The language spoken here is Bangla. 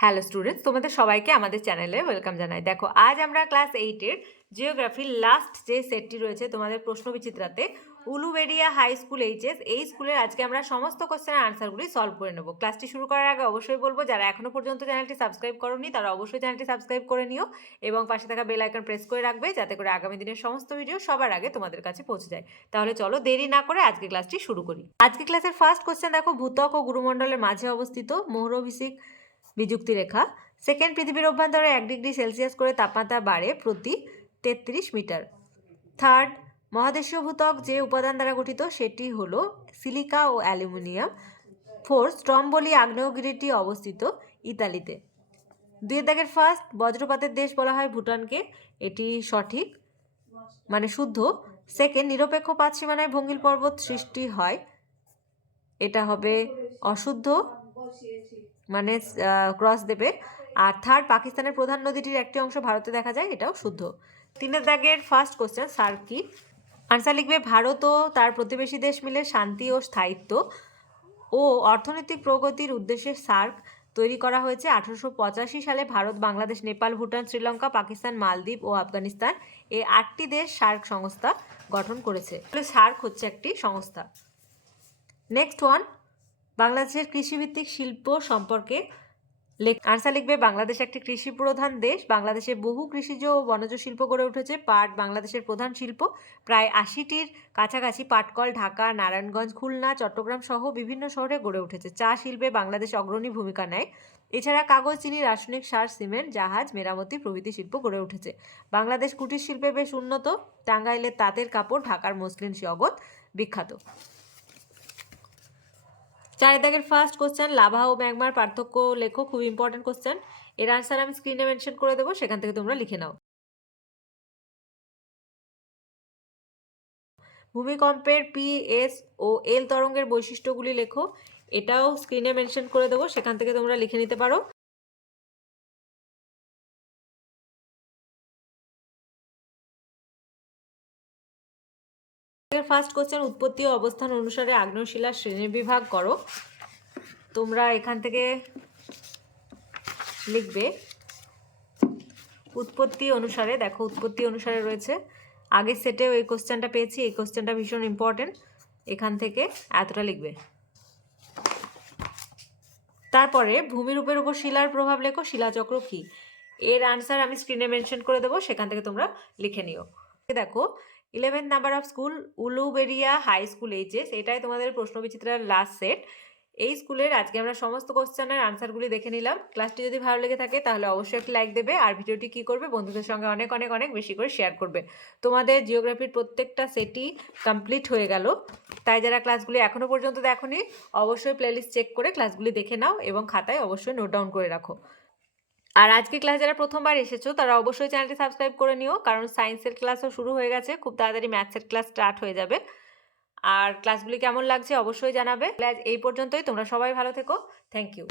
হ্যালো স্টুডেন্টস, তোমাদের সবাইকে আমাদের চ্যানেলে ওয়েলকাম জানাই। দেখো, আজ আমরা ক্লাস 8-এর জিওগ্রাফির লাস্ট যে সেটটি রয়েছে তোমাদের প্রশ্নবিচিত্রাতে, উলুবেড়িয়া হাই স্কুল এইচএস, এই স্কুলের আজকে আমরা সমস্ত কোশ্চেনের আনসারগুলি সলভ করে নেব। ক্লাসটি শুরু করার আগে অবশ্যই বলবো, যারা এখনো পর্যন্ত চ্যানেলটি সাবস্ক্রাইব করোনি তারা অবশ্যই চ্যানেলটি সাবস্ক্রাইব করে নিও এবং পাশে থাকা বেল আইকন প্রেস করে রাখবে, যাতে করে আগামী দিনের সমস্ত ভিডিও সবার আগে তোমাদের কাছে পৌঁছে যায়। তাহলে চলো দেরি না করে আজকে ক্লাসটি শুরু করি। আজকে ক্লাসের ফার্স্ট কোশ্চেন দেখো, ভূত্বক ও গুরুমণ্ডলের মাঝে অবস্থিত মোহরভিষিক বিযুক্তি রেখা। সেকেন্ড, পৃথিবীর অভ্যন্তরে 1 ডিগ্রি সেলসিয়াস করে তাপমাত্রা বাড়ে প্রতি 33 মিটার। থার্ড, মহাদেশীয় ভূত্বক যে উপাদান দ্বারা গঠিত সেটি হলো সিলিকা ও অ্যালুমিনিয়াম। ফোর্থ, স্ট্রম্বোলি আগ্নেয়গিরিটি অবস্থিত ইতালিতে। 2 দাগের ফার্স্ট, বজ্রপাতের দেশ বলা হয় ভুটানকে, এটি সঠিক মানে শুদ্ধ। সেকেন্ড, নিরপেক্ষ পাত সীমানায় ভঙ্গিল পর্বত সৃষ্টি হয়, এটা হবে অশুদ্ধ মানে ক্রস দেবে। আর থার্ড, পাকিস্তানের প্রধান নদীটির একটি অংশ ভারতে দেখা যায়, এটাও শুদ্ধ। 3 দাগের ফার্স্ট কোশ্চেন, সার্ক কি? আনসার লিখবে, ভারত ও তার প্রতিবেশী দেশ মিলে শান্তি ও স্থায়িত্ব ও অর্থনৈতিক প্রগতির উদ্দেশ্যে সার্ক তৈরি করা হয়েছে 1885 সালে। ভারত, বাংলাদেশ, নেপাল, ভুটান, শ্রীলঙ্কা, পাকিস্তান, মালদ্বীপ ও আফগানিস্তান এই 8টি দেশ সার্ক সংস্থা গঠন করেছে। সার্ক হচ্ছে একটি সংস্থা। নেক্সট ওয়ান, বাংলাদেশের কৃষিভিত্তিক শিল্প সম্পর্কে আনসার লিখবে, বাংলাদেশ একটি কৃষি প্রধান দেশ। বাংলাদেশে বহু কৃষিজ ও বনজ শিল্প গড়ে উঠেছে। পাট বাংলাদেশের প্রধান শিল্প। প্রায় 80টির কাছাকাছি পাটকল ঢাকা, নারায়ণগঞ্জ, খুলনা, চট্টগ্রাম সহ বিভিন্ন শহরে গড়ে উঠেছে। চা শিল্পে বাংলাদেশ অগ্রণী ভূমিকা নেয়। এছাড়া কাগজ, চিনি, রাসায়নিক সার, সিমেন্ট, জাহাজ মেরামতি প্রভৃতি শিল্প গড়ে উঠেছে। বাংলাদেশ কুটির শিল্পে বেশ উন্নত। টাঙ্গাইলের তাঁতের কাপড়, ঢাকার মসলিন জগৎ বিখ্যাত। 4 দাগের ফার্স্ট কোশ্চেন, লাভা ও ম্যাগমার পার্থক্য লেখো। খুব ইম্পর্টেন্ট কোশ্চেন, এর আনসার আমি স্ক্রিনে মেনশন করে দেবো, সেখান থেকে তোমরা লিখে নাও। ভূমিকম্পের পি, এস ও এল তরঙ্গের বৈশিষ্ট্যগুলি লেখো, এটাও স্ক্রিনে মেনশন করে দেবো, সেখান থেকে তোমরা লিখে নিতে পারো। ফার্স্ট কোশ্চেন, উৎপত্তি ও অবস্থান অনুসারে আগ্নেয়শিলার শ্রেণীবিভাগ করো। তোমরা এখান থেকে লিখবে উৎপত্তি অনুসারে। দেখো, উৎপত্তি অনুসারে রয়েছে, আগের সেটেও এই কোশ্চেনটা পেয়েছি, এই কোশ্চেনটা ভীষণ ইম্পর্টেন্ট, এখান থেকে এতটা লিখবে। তারপরে ভূমিরূপের উপর শিলার প্রভাব লেখো, শিলাচক্র কি? এর আনসার আমি স্ক্রিনে মেনশন করে দেবো, সেখান থেকে তোমরা লিখে নিও। দেখো, 11th number of school Uluberia high school HS, এটাই তোমাদের প্রশ্নবিচিত্রার লাস্ট সেট। এই স্কুলের আজকে আমরা সমস্ত কোশ্চেনের আনসারগুলি দেখে নিলাম। ক্লাসটি যদি ভালো লেগে থাকে তাহলে অবশ্যই একটি লাইক দেবে, আর ভিডিওটি কি করবে, বন্ধুদের সঙ্গে অনেক অনেক অনেক বেশি করে শেয়ার করবে। তোমাদের জিওগ্রাফির প্রত্যেকটা সেটই কমপ্লিট হয়ে গেল, তাই যারা ক্লাসগুলি এখনো পর্যন্ত দেখোনি অবশ্যই প্লেলিস্ট চেক করে ক্লাসগুলি দেখে নাও এবং খাতায় অবশ্যই নোট ডাউন করে রাখো। আর আজকে ক্লাস যারা প্রথমবার এসেছো তারা অবশ্যই চ্যানেলটি সাবস্ক্রাইব করে নিও, কারণ সায়েন্সের ক্লাসও শুরু হয়ে গেছে, খুব তাড়াতাড়ি ম্যাথসের ক্লাস স্টার্ট হয়ে যাবে। আর ক্লাসগুলি কেমন লাগছে অবশ্যই জানাবে। এই পর্যন্তই, তোমরা সবাই ভালো থেকো। Thank you.